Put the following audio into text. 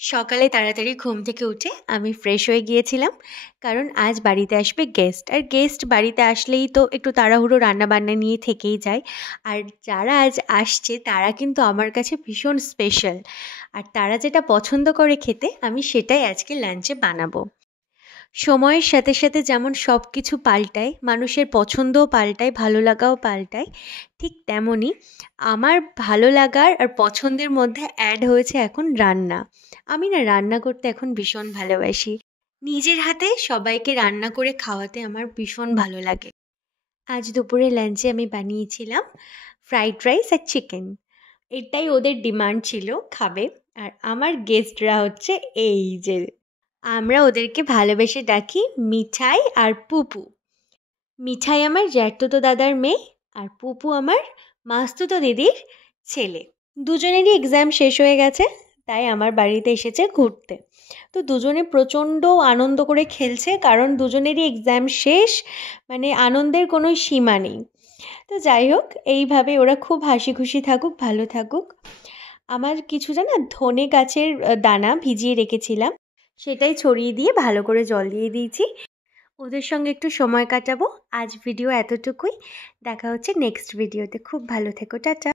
সকালে তাড়াতাড়ি ঘুম থেকে উঠে আমি ফ্রেশ হয়ে গিয়েছিলাম। কারণ আজ বাড়িতে আসবে গেস্ট। আর গেস্ট বাড়িতে আসলেই তো একটু তাড়াহুড়ো রান্নাবান্না নিয়ে থেকেই যায়। আর যারা আজ আসছে তারা কিন্তু আমার কাছে ভীষণ স্পেশাল। আর তারা যেটা পছন্দ করে খেতে আমি সেটাই আজকে লাঞ্চে বানাবো। সময়ের সাথে সাথে যেমন সব কিছু পাল্টায়, মানুষের পছন্দও পাল্টায়, ভালো লাগাও পাল্টায়, ঠিক তেমনই আমার ভালো লাগার আর পছন্দের মধ্যে অ্যাড হয়েছে এখন রান্না। আমি না রান্না করতে এখন ভীষণ ভালোবাসি। নিজের হাতে সবাইকে রান্না করে খাওয়াতে আমার ভীষণ ভালো লাগে। আজ দুপুরে লাঞ্চে আমি বানিয়েছিলাম ফ্রাইড রাইস আর চিকেন। এটাই ওদের ডিমান্ড ছিল, খাবে। আর আমার গেস্টরা হচ্ছে এই যে, আমরা ওদেরকে ভালোবেসে ডাকি মিঠাই আর পুপু। মিঠাই আমার জ্যাঠতুতো দাদার মেয়ে, আর পুপু আমার মাস্তুতো দিদির ছেলে। দুজনেরই এক্সাম শেষ হয়ে গেছে, তাই আমার বাড়িতে এসেছে ঘুরতে। তো দুজনে প্রচণ্ড আনন্দ করে খেলছে, কারণ দুজনেরই এক্সাম শেষ, মানে আনন্দের কোনো সীমা নেই। তো যাই হোক, এইভাবে ওরা খুব হাসি খুশি থাকুক, ভালো থাকুক। আমার কিছুটা না ধনে গাছের দানা ভিজিয়ে রেখেছিলাম, সেটাই ছড়িয়ে দিয়ে ভালো করে জল দিয়ে দিয়েছি। ওদের সঙ্গে একটু সময় কাটাবো। আজ ভিডিও এতটুকুই। দেখা হচ্ছে নেক্সট ভিডিওতে। খুব ভালো থেকো, টাটা।